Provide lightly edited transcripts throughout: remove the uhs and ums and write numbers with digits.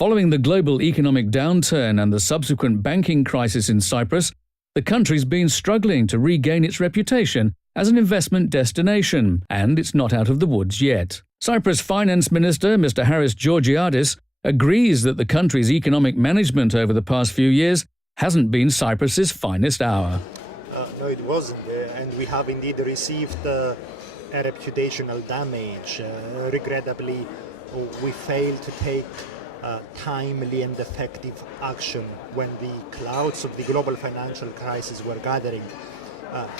Following the global economic downturn and the subsequent banking crisis in Cyprus, the country's been struggling to regain its reputation as an investment destination, and it's not out of the woods yet. Cyprus Finance Minister Mr. Haris Georgiadis agrees that the country's economic management over the past few years hasn't been Cyprus's finest hour. No, it wasn't, and we have indeed received a reputational damage. Regrettably, we failed to take timely and effective action when the clouds of the global financial crisis were gathering.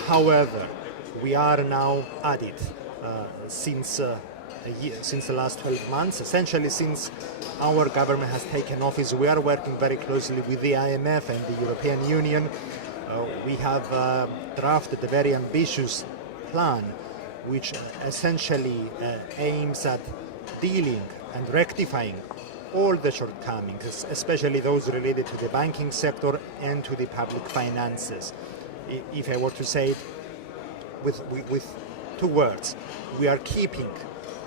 However, we are now at it since the last 12 months. Essentially, since our government has taken office, we are working very closely with the IMF and the European Union. We have drafted a very ambitious plan which essentially aims at dealing and rectifying all the shortcomings, especially those related to the banking sector and to the public finances. If I were to say it with two words, we are keeping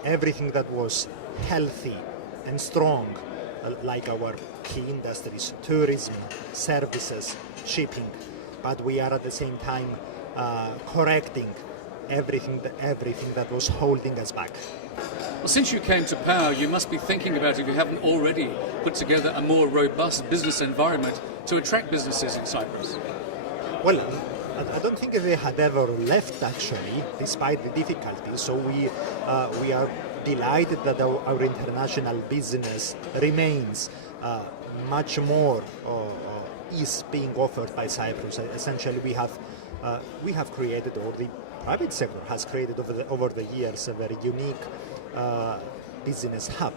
everything that was healthy and strong, like our key industries, tourism, services, shipping, but we are at the same time correcting everything that was holding us back. Well, since you came to power, you must be thinking about, if you haven't already, put together a more robust business environment to attract businesses in Cyprus. Well, I don't think they had ever left, actually, despite the difficulties. So we are delighted that our international business remains much more is being offered by Cyprus. Essentially, we have created, or the private sector has created over the years, a very unique business hub,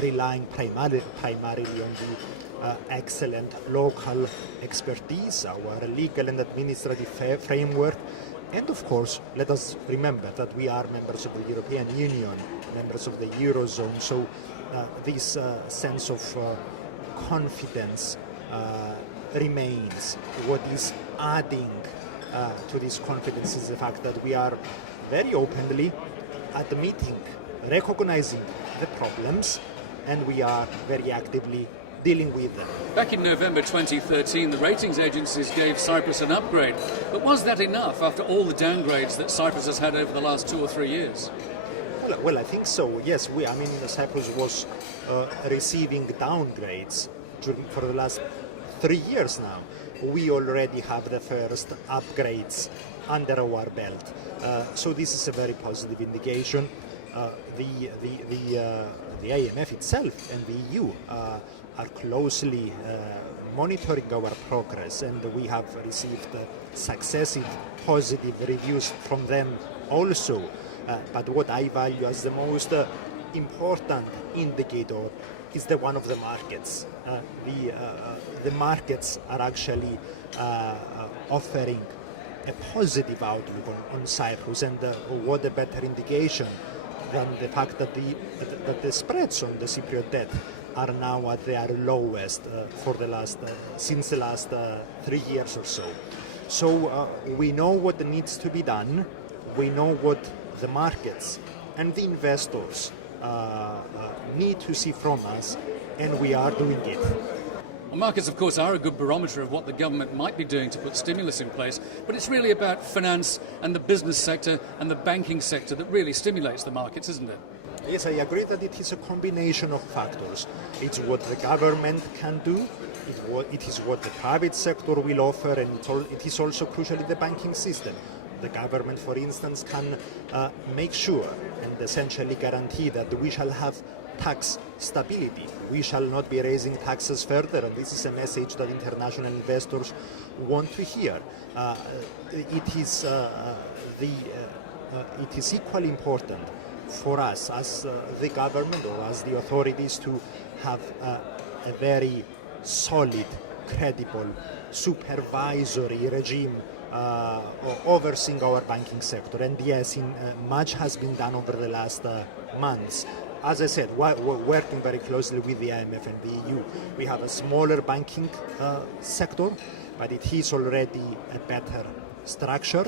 relying primarily on the excellent local expertise, our legal and administrative framework, and of course, let us remember that we are members of the European Union, members of the Eurozone, so this sense of confidence remains. What is adding to this confidence is the fact that we are very openly admitting, recognizing the problems, and we are very actively dealing with them. Back in November 2013, the ratings agencies gave Cyprus an upgrade. But was that enough after all the downgrades that Cyprus has had over the last 2 or 3 years? Well, I think so, yes. Cyprus was receiving downgrades for the last 3 years now. We already have the first upgrades under our belt. So this is a very positive indication. The IMF itself and the EU are closely monitoring our progress, and we have received successive positive reviews from them also. But what I value as the most important indicator is the one of the markets. The markets are actually offering a positive outlook on Cyprus, and what a better indication than the fact that the spreads on the Cypriot debt are now at their lowest since the last 3 years or so. So we know what needs to be done. We know what the markets and the investors need to see from us, and we are doing it. Well, markets, of course, are a good barometer of what the government might be doing to put stimulus in place, but it's really about finance and the business sector and the banking sector that really stimulates the markets, isn't it? Yes, I agree that it is a combination of factors. It's what the government can do, it is what the private sector will offer, and it is also crucially the banking system. The government, for instance, can make sure and essentially guarantee that we shall have tax stability. We shall not be raising taxes further, and this is a message that international investors want to hear. It is equally important for us as the government or as the authorities to have a very solid, credible, supervisory regime overseeing our banking sector. And yes, much has been done over the last months. As I said, we're working very closely with the IMF and the EU. We have a smaller banking sector, but it is already a better structure,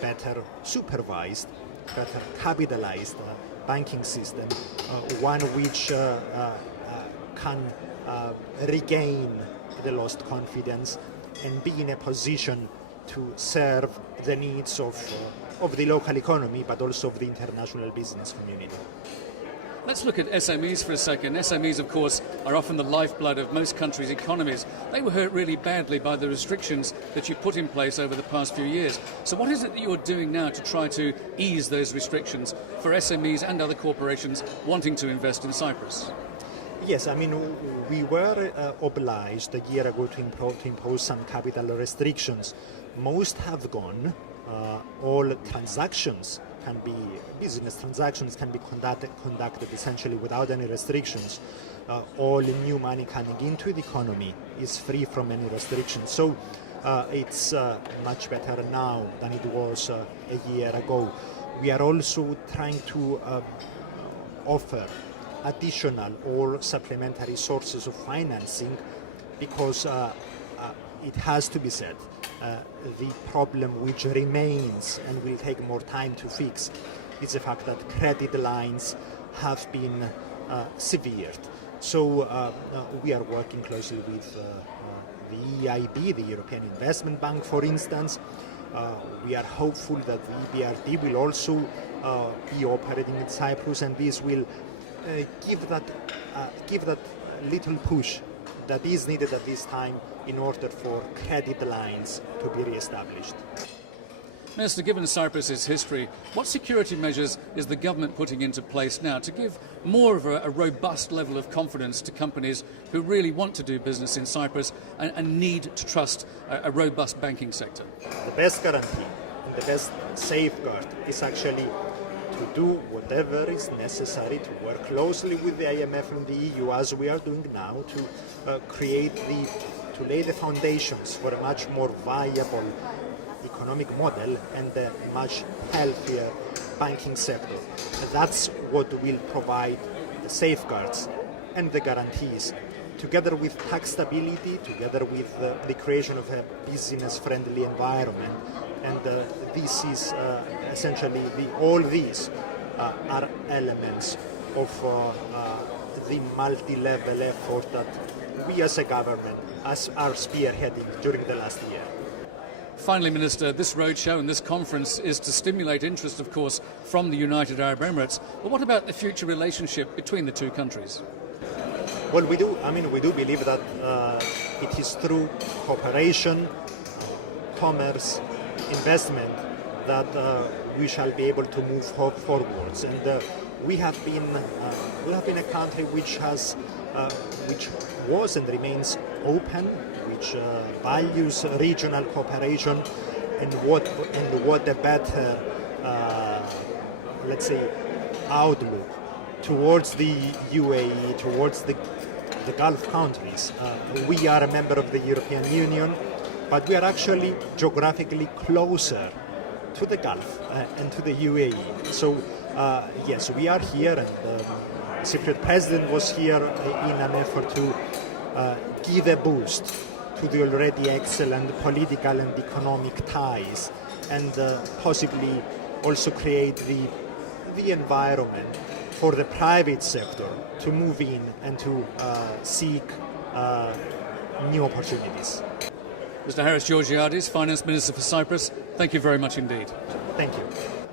better supervised, better capitalized banking system, one which can regain the lost confidence and be in a position to serve the needs of the local economy, but also of the international business community. Let's look at SMEs for a second. SMEs, of course, are often the lifeblood of most countries' economies. They were hurt really badly by the restrictions that you put in place over the past few years. So what is it that you're doing now to try to ease those restrictions for SMEs and other corporations wanting to invest in Cyprus? Yes, I mean, we were obliged a year ago to impose some capital restrictions. Most have gone. All business transactions can be conducted essentially without any restrictions. All new money coming into the economy is free from any restrictions. So it's much better now than it was a year ago. We are also trying to offer additional or supplementary sources of financing because it has to be said, the problem which remains and will take more time to fix is the fact that credit lines have been severed. So we are working closely with the EIB, the European Investment Bank, for instance. We are hopeful that the EBRD will also be operating in Cyprus, and this will give that little push that is needed at this time in order for credit lines to be re-established. Minister, given Cyprus's history, what security measures is the government putting into place now to give more of a robust level of confidence to companies who really want to do business in Cyprus and need to trust a robust banking sector? The best guarantee and the best safeguard is actually to do whatever is necessary to work closely with the IMF and the EU, as we are doing now, to lay the foundations for a much more viable economic model and a much healthier banking sector. That's what will provide the safeguards and the guarantees, together with tax stability, together with the creation of a business-friendly environment. And this is essentially all these are elements of the multi-level effort that we as a government are spearheading during the last year. Finally, Minister, this roadshow and this conference is to stimulate interest, of course, from the United Arab Emirates. But what about the future relationship between the two countries? Well, we do believe that it is through cooperation, commerce, investment that we shall be able to move forwards. And we have been a country which was and remains open, which values regional cooperation, and what a better, let's say, outlook towards the UAE, towards the Gulf countries. We are a member of the European Union, but we are actually geographically closer to the Gulf and to the UAE. So yes, we are here, and the Cypriot president was here in an effort to give a boost to the already excellent political and economic ties, and possibly also create the environment for the private sector to move in and to seek new opportunities. Mr. Haris Georgiadis, Finance Minister for Cyprus, thank you very much indeed. Thank you.